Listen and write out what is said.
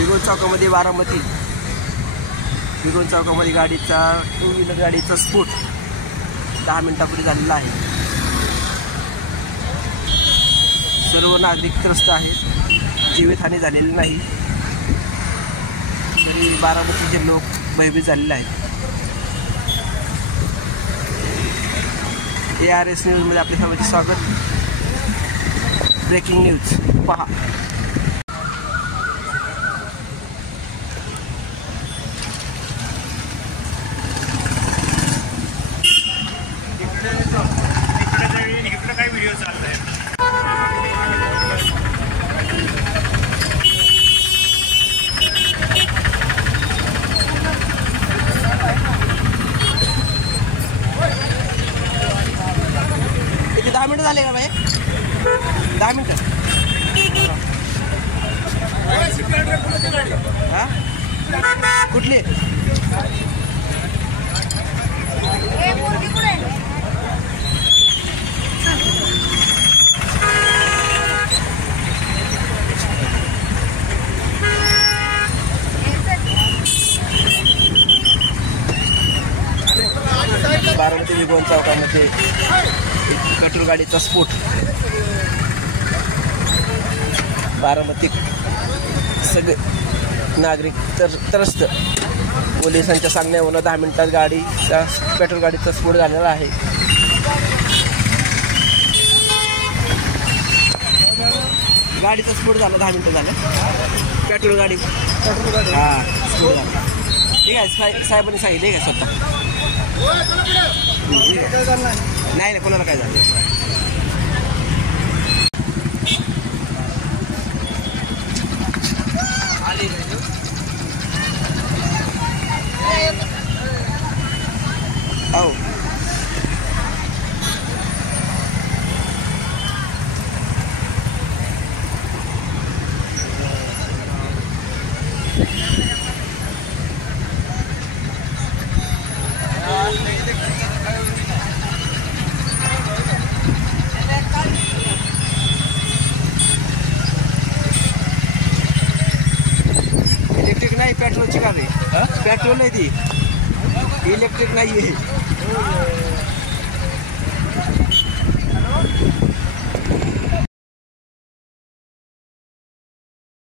विरोल चौकामध्ये बारामती विरोल चौकामध्ये गाडीचा 2 व्हीलर गाडीचा स्फोट 10 मिनिटापूर्वी झालेला आहे. सर्व नागरिक त्रस्त आहेत, जीवितहानी झालेली नाही, तरी बारामतीचे लोक भयभीत झालेले आहेत. ARS न्यूजमध्ये आपले सर्वांचे स्वागत. ब्रेकिंग न्यूज पहा. इकडे काय व्हिडिओ चाललाय? किती 10 मिनिटं झाले का बाई? 10 मिनिटं. हा कुठले? बारामती विगोन चौकामध्ये कटोर गाडीचा स्फोट. बारामतीत सगळे नागरिक त्रस्त. पोलिसांच्या सांगण्यावरून 10 मिनिटात पेट्रोल गाडीचा स्फोट झालेला आहे. गाडीचा स्फोट झाला, 10 मिनिटं झालं. पेट्रोल गाडी हां स्फोट झाला. ठीक आहे, साहेबांनी सांगितले का स्वतः? नाही कोणाला काय झालं. हो इलेक्ट्रिक नाही, पेट्रोलची का रे? पेट्रोल आहे ती, इलेक्ट्रिक नाही आहे.